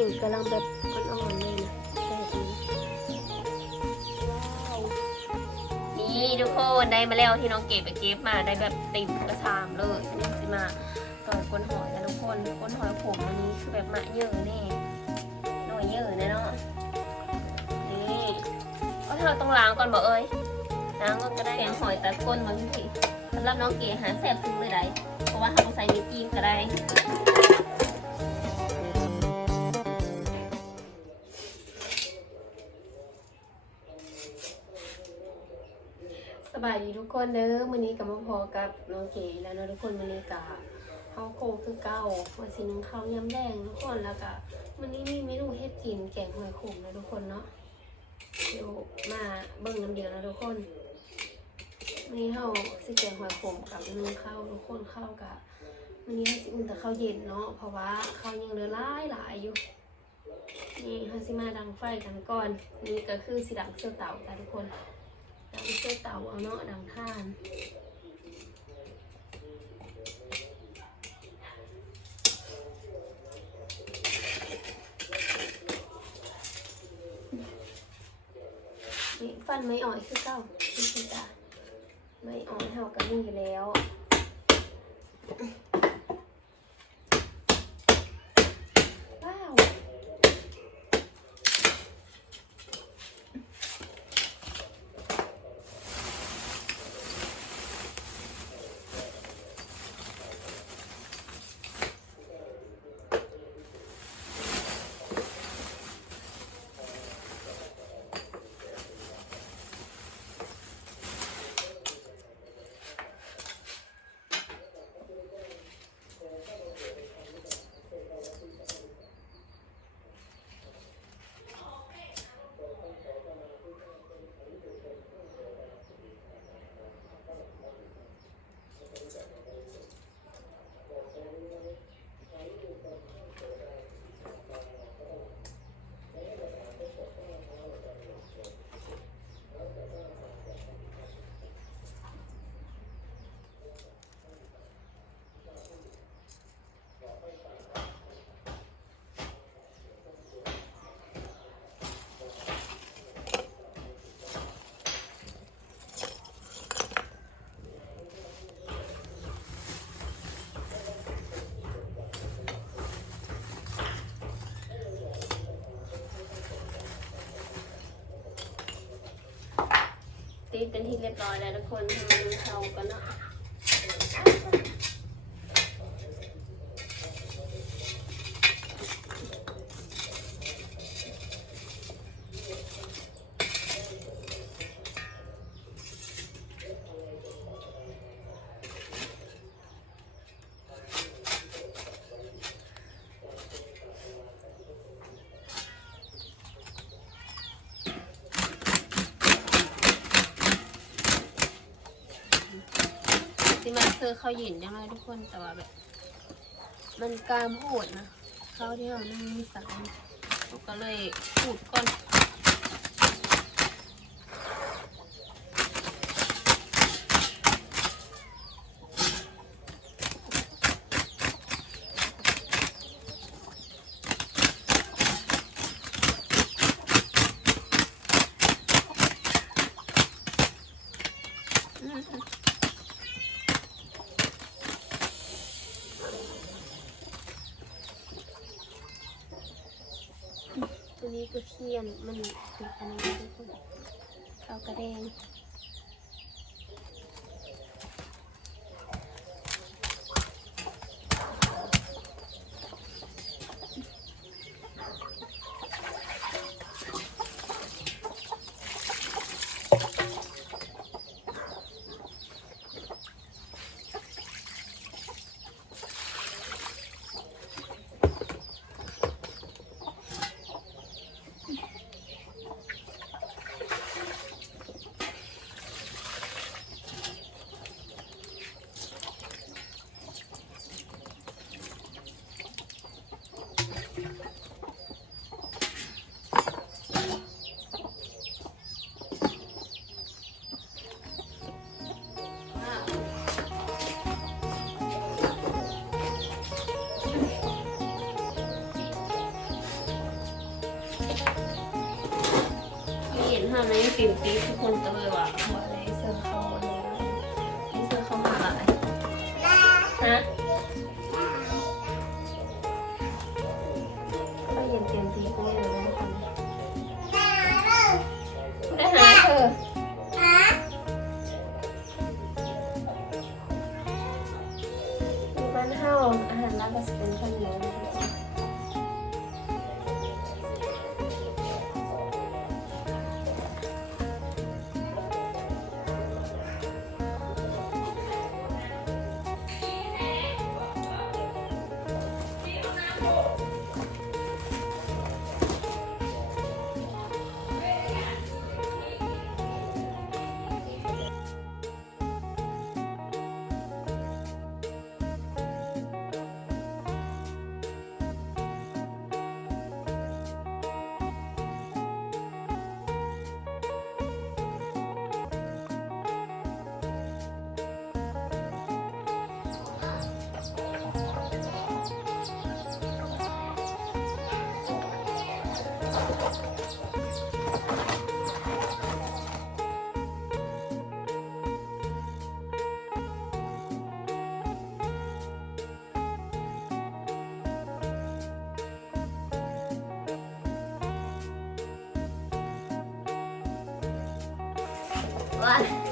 บือกำลังแบบอ่อนๆเลยนะนี่ทุกคนได้มาแล้วที่น้องเก็บไปเก็บมาได้แบบติ่มกระซามเลยนี่สิมาก่อนก้นหอยกันทุกคนก้นหอยผมอันนี้คือแบบมะเยอะแน่หน่อยเยอะแน่เนาะนี่ก็เธอต้องล้างก่อนบอกเอ้ยล้างก่อนก็ได้แกงหอยตัดก้นมาพี่สำหรับน้องเก๋หาแสบซึ้งเลยได้เพราะว่าเขาใส่มีจีนก็ได้ บายดีทุกคนเด้อมื้อนี้กับมาพอกับน้องเก๋แล้วเนาะทุกคนมื้อนี้กะเฮาโคคือเก่าว่าสินึงข้าวยำแดงทุกคนแล้วก็มื้อนี้มีเมนูเฮ็ดกินแกงหอยขมนะทุกคนเนาะเดี๋ยวมาเบิ่งน้ำเดียวนะทุกคนมื้อนี้เฮาสิแกงหอยขมกับนึ่งข้าวทุกคนข้าวกะมื้อนี้เฮาสิอุ่นแต่ข้าวเย็นเนาะเพราะว่าข้าวยังเหลือหลายหลายอยู่นี่เฮาสิมาดังไฟกันก่อนนี่ก็คือสิดังเสื้อเต่าจ้ะทุกคน ดังเสื้อเต่าเอาเนาะดังท่านฟันไม่อ่อยคือเก้าคือจ้ะไม่อ่อยเท่ากับนี่อยู่แล้ว ตีเป็น ที่เรียบร้อยแล้วทุกคนให้มันเข้ากันเนาะ สิมาเขาหยินยังไงทุกคนแต่ว่าแบบ มันกามโหดนะเขาที่เรานึ่งมีสารก็เลยขูดก่อนตั กระเทียนมันเป็นอันนี้ทุกคนข้ากระแดง ก็เย็นเ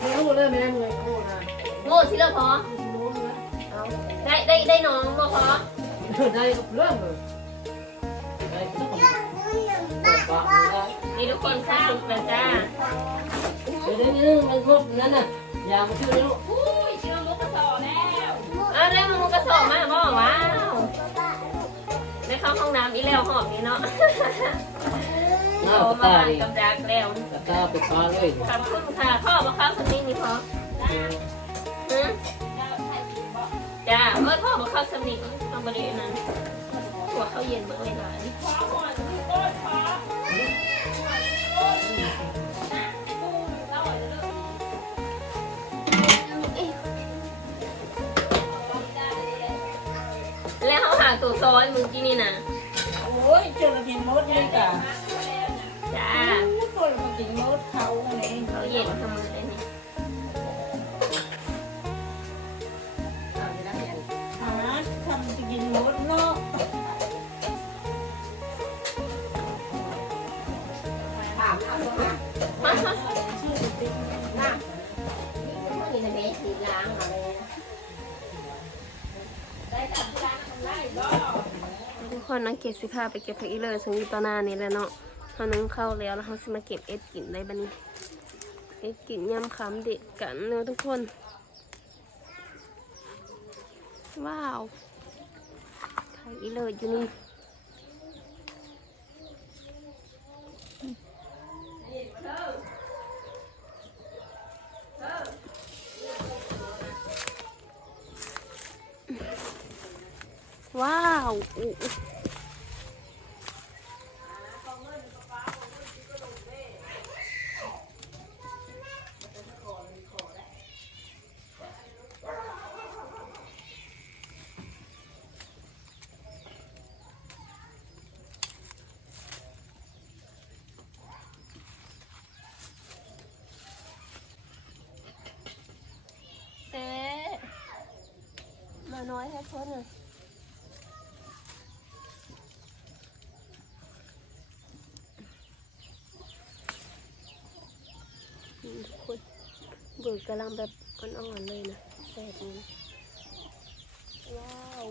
ไม่รู้เลยไม่มึงรู้นะโง่สิเลยพอรู้เลยเอาได้ได้ได้น้องบ่พอได้กับเรื่องเลยได้ก็ต้องปากได้นี่ทุกคนค่ะสุกแล้วจ้าเดี๋ยวนี้มันงบนั่นน่ะอย่ามาชื่อลูกอุ้ยชื่อมุกกระสอบแล้วเอาได้มุกกระสอบมาบ่ว้าวได้ เข้าห้องน้ำอีแล้วหอมนี่เนาะหน้าโอ้ตามาดีกับดักแล้วตาเป็นตาเลยขอบคุณค่ะพ่อมาเข้าสมิงนี่พอหือจ้าเมื่อพ่อมาเข้าสมิงต้องบริเวณนั้นหัวเข้าเย็นเมื่อเวลานี่ ซ้อนมึงกินนี่นะโอ้ยเจอกินมดเลยจ้ะจ้าคนมากินมดเขาเองเขาเย็นทำมือได้ คนนังเก็บสิพาไปเก็บผักอีเลยซึ่งอยู่ตอนหน้านี้แหล้วเนาะเขานึ่งเข้าแล้วแล้วเขาสิมาเก็บเอ็ดกินได้บันนี้ เอ็ดกินยำขำเด็กกันเนาะทุกคน ว้าวผักอีเลยอยู่นี่ว้าวอู้เซ่มา น้อยให้คนหน่อยนี่ทุกคนเบิกกำลังแบบอ่อนๆเลยนะแซ่บนี้ว้าว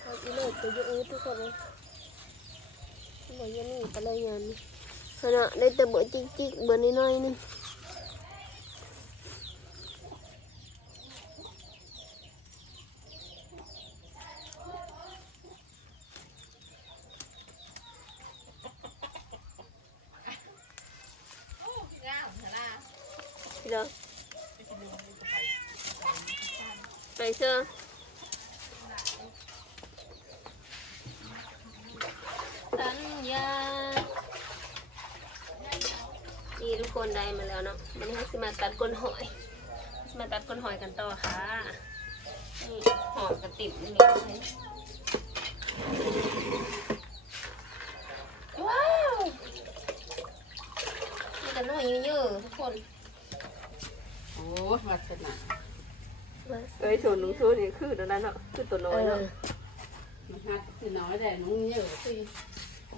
เอาอีเลิศไปเยอะๆทุกคนเลยบอกอยังนี่ไปเลยยัน ขณะได้แต่เบอร์จิกๆเบอร์น้อยๆนี่พี่เด้อไปเชื่อสัญญานี่ทุกคนได้มาแล้วเนาะวันนี้เราจะมาตัดก้นหอยจะมาตัดก้นหอยกันต่อค่ะ นี่หอมกระติ่มนี่เลย ว้าวมีแต่น้อยเยอะๆทุก คนโอ้วัฒนาเอ้ยส่วนหนูส่วนนี้คือตัวนั้นเนาะคือตัวน้อยเนาะมันฮักคือน้อยแต่น้องเยอะสิ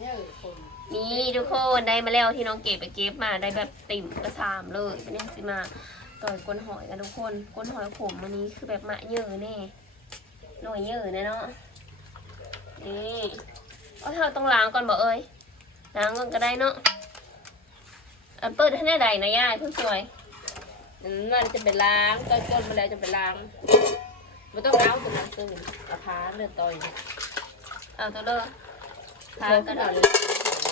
เยอะคนนี่ทุกคนได้มาแล้วที่น้องเก็บไปเก็บมาได้แบบติ่มกระซามเลยอันนี้สิมาต่อยก้นหอยกันทุกคนก้นหอยผมอันนี้คือแบบมะเยอะแน่หน่อยเยอะแน่เนาะนี่เอาเท้าต้องล้างก่อนบอกเอ้ยล้างก่อนก็ได้เนาะ อันเปิดให้ได้ใดนะย่าเพิ่งสวยมันจะไปล้างก้นๆมาแล้วจะไปล้างไม่ต้องเอาตัวนั้นตื่นกระพาเลือดต่อยเอาตัวเด้อพาก็เอาเลย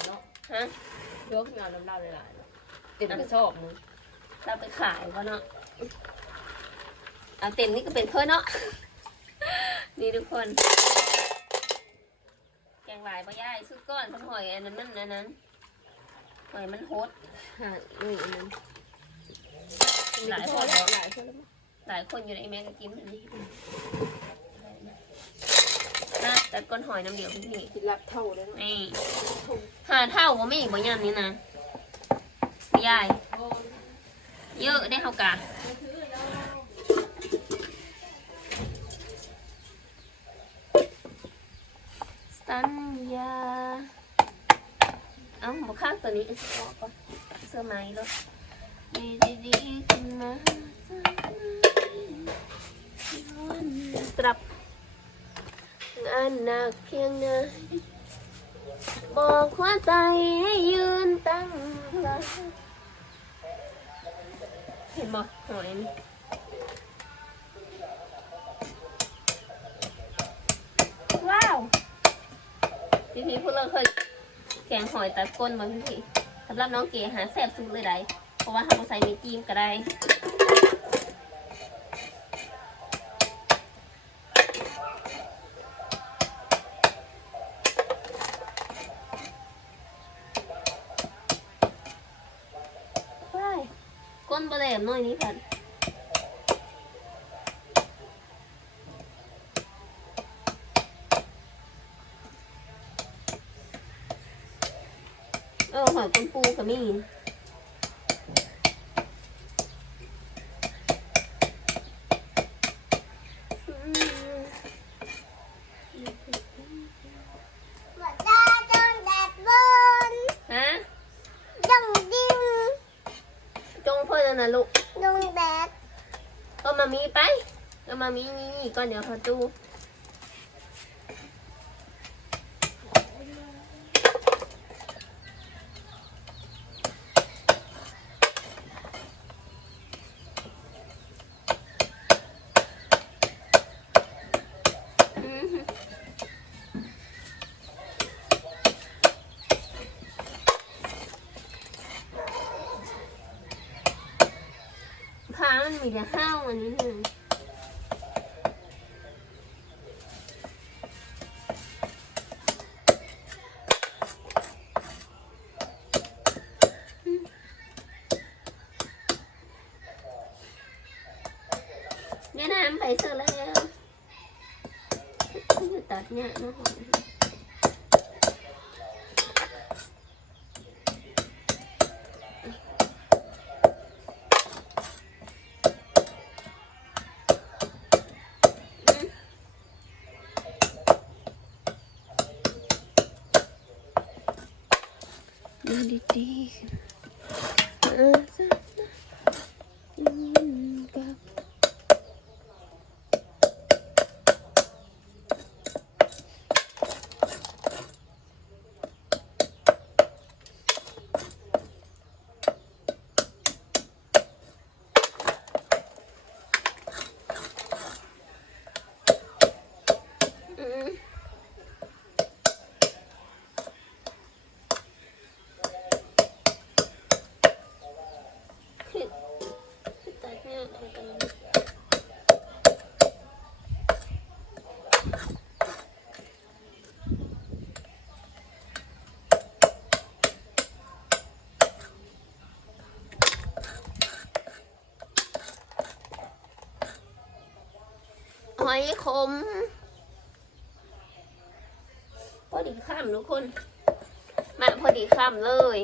เนาะฮะยกเงาน้ำลายหลายๆติดกระสอบมึงเราไปขายวะเนาะเอาเต็มนี่ก็เป็นเพื่อนเนาะนี่ทุกคนแกงหลายปะย่ายสุดก้อนพันหอยอันนั้นมันอันนั้ นหอยมันโฮดค่ะนี่อันนั้นหลายคนหลายหลายคนแล้วมั้งหลายคนอยู่ในแม่ก็กินอันนี้นะแต่ก้นหอยน้ำเดียวพี่พี่กินรับเท่าเลยเนาะนี่หาเท่าก็ไม่อีกบ่ยันนี่นะพี่ยายเยอะได้เท่ากะสัญญา เอ้าบอกข้างตัวนี้ออกก่อนเสื้อไหมแล้วดีดีดีขึ้นมาตรับงานหนักเพียงไหนบอกหัวใจให้ยืนตั้งหลักเห็นบ่หอยนี่ว้าวพี่พี่พูดเรื่องเคย กงหอยตะก้นบ่พี่พี่สำหรับน้องเก๋หาแซ่บสุดเลยได้เพราะว่าทำใส่มีจีมก็ได้ว้ก้นบ่ได้แบบน้อยนี้ค่ะเออหอย ก้นปูก็มีอืมว่าจะจงแดดบนฮะจงดิ้งจงเพื่อนนะลูกจงแดดเอามามีไป เอามามีนี่ก่อนเดี๋ยวเขาดูอือหือขามันมี แต่ห้าวอันนี้หนึ่ง เวียดนามไปเสร็จแล้วอยู่ตัดเนี่ยนะดูดีๆเอออืมกับ อืมคือคือตัดเนี่ยเอากันเลย หอยขมพอดีข้ามทุกคน มาพอดีข้ามเลย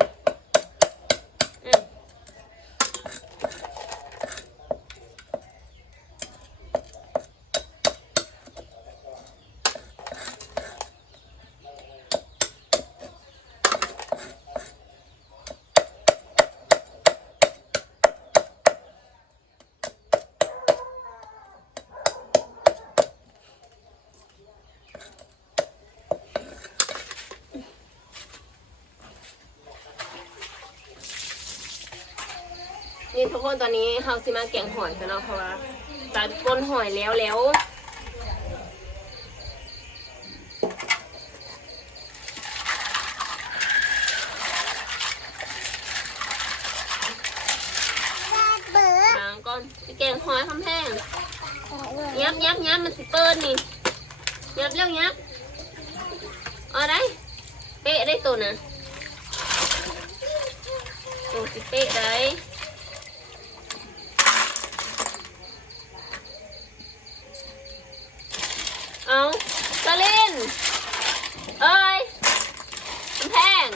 นี่ทุกคนตอนนี้เฮาสิมาแกงหอยกันเนาะเพราะว่าตัดก้นหอยแล้วแล้ว เบิร์ ล้างก่อนสิแกงหอยคำแพงยับยับยับมันสิเปิดนี่ยับแล้วยับเอาได้เป๊ะได้ตัวน่ะตัวสิเป๊ะได้เอาสลินเอ้ยคำแพง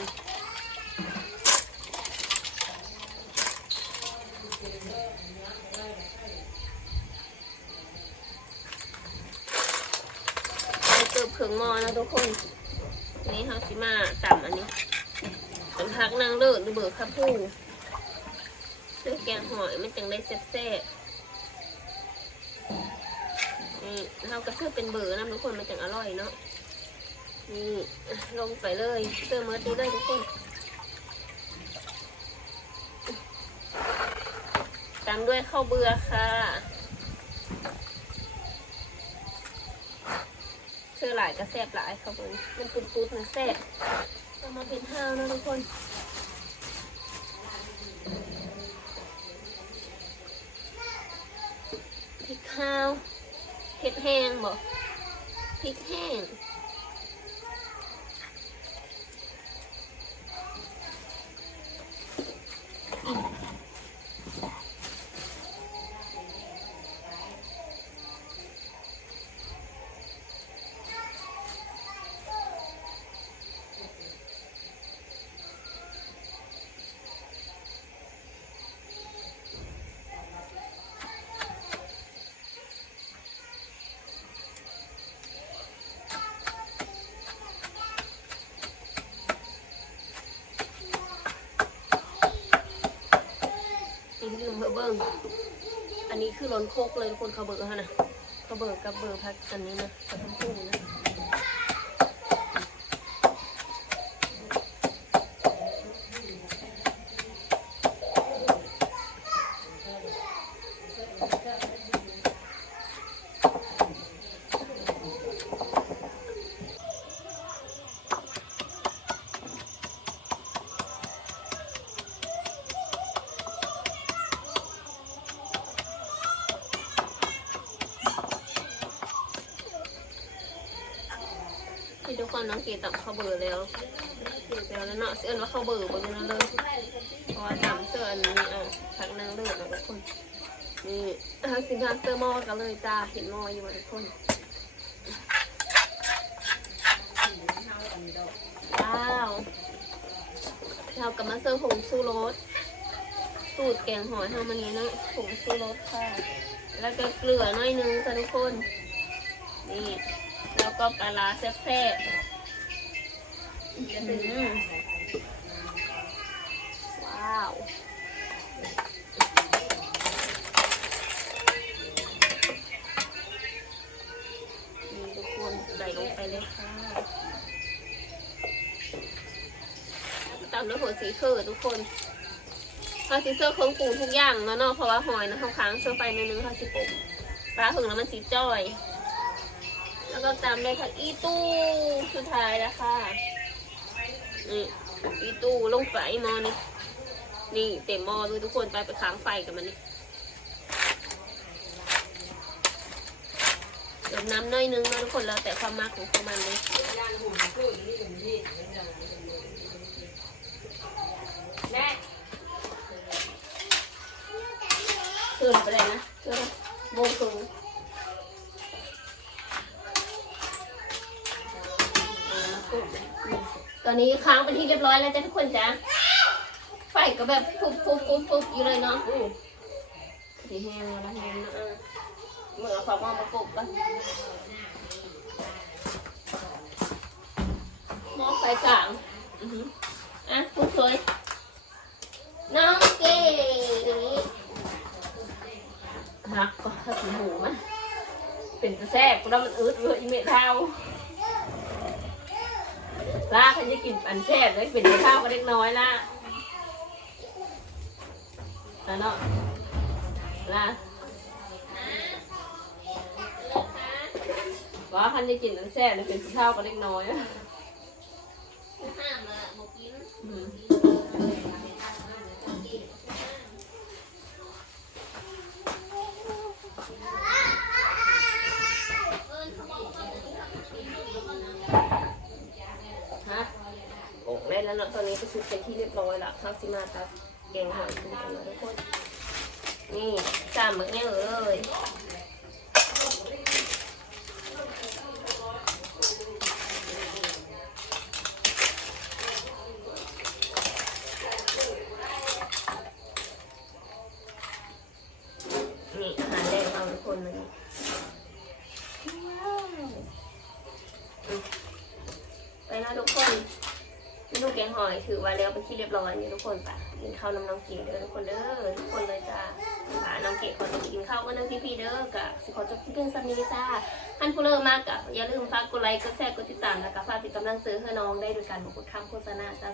ไปเติบผึ่งหมอนะทุก คนนี่เขาสิมาตำอันนี้เป็นพักนางเลิศหรือเบิร์คับผู้ซื้อแกงหอยมันจังได้แซ่บๆนี่เราก็ซื้อเป็นเบอร์นะทุกคนมันจังอร่อยเนาะนี่ลงไปเลยเติมเมื่อนี้เลยทุกคนตามด้วยข้าวเบื่อค่ะ อหลายก็แซ่บหลายเขาเบิ่งมันตุ๊ดตุ๊ดนะแซ่บเอามาเป็นห้าวนะทุกคนพริกข้าวเผ็ดแห้งบ่พริกแห้งนี่ลืมเบอร์เบิ้งอันนี้คือ ล้นโคกเลยทุกคนเขาเบอร์ฮะนะเขาเบอร์กับเบอร์พักอันนี้นะกับทั้งคู่นะ คนน้องเกดตับข้าเบอร์แล้วเดี๋ยวแล้วเนาะเสื้อว่าเขาเบอร์บนนั้นเลยเพราะว่าตำเสื้ออันนี้อะพักนางเลือดนะทุกคนนี่สินค้าเสื้อมอกันเลยจ้าเห็นมออยู่ทุกคนว้าวเรากลับมาเสิร์ฟผงชูรสสูตรแกงหอยทำมันนี้นะผงชูรสค่ะ แล้วก็เกลือหน่อยนึงจ้ะทุกคน นี่ แล้วก็ปลาร้าแซ่บๆอื้อหือ ว้าว นี่ทุกคนใส่ลงไปเลยค่ะตามด้วยหัวสีคือทุกคนเขาสีเสื้อเครื่องปรุงทุกอย่างแล้วเนาะเพราะว่าหอยนะเขาค้างเสื้อไฟในนึงเขาสิปรุงปลาถึงแล้วมันสีจ้อย แล้วก็ตามด้วยค่ะอีตู้สุดท้ายแล้วค่ะ นี่อีตู้ลงไฟหม้อนี่นี่เต็มหม้อเลยทุกคนไปไปค้างไฟกับมันนี่เติมน้ำหน้อยนึงนะทุกคนแล้วแต่ความมากของพวกมันเลยแม่เตือนไปเลยนะเตือนโบก อนนี้ค้างเป็นที่เรียบร้อยแล้วจ้ะทุกคนจ้ะไฟก็แบบฟุบฟุบฟุบฟุบอยู่เลยเนาะอืมสีแห้งแล้วแห้งนะเออเหมือนเอาของมาประกบกันหม้อไฟกลางอือหืออะคุณสวยน้องเก๋หักก็ถ้าถึงหูมันเป็นตะแซ่บกูแล้วมันอืดเลยอีเมทเท้า ลาเขาจะกินอันแซ่บเลยเป็นข้าวก็เล็กน้อยละแล้วเนาะลาว่าคันจะกินอันแซ่บเลยเป็นข้าวก็เล็กน้อย แล้วเนาะตอนนี้ก็ชุดเป็นที่เรียบร้อยละข้าวซิมาตัดแกงหอยกินกันนะทุกคน นี่จามมึกเนี่ยเลย นี่อาหารแดงเอาทุกคนมานี่ว้าวอืมไปนะทุกคนเมนูแกงหอยถือว่าแล้วเป็น ที่เรียบร้อยนี่ทุกคนปะกินข้าวน้ำน้องกินเด้อทุกคนเด้อทุกคนเลยจ้าป่าน้องเกดขอจะกินข้าวกันเด้อพี่พี่ๆเด้อกะสิขอจบที่เพียงสักนี้จ้าท่านผู้เลิศมากกะอย่าลืมฝากกดไลค์กดแชร์กดติดตามแล้วก็ฝากติดกำลังเจอให้น้องได้ด้วยกันบอกกดคำโฆษณาจ้า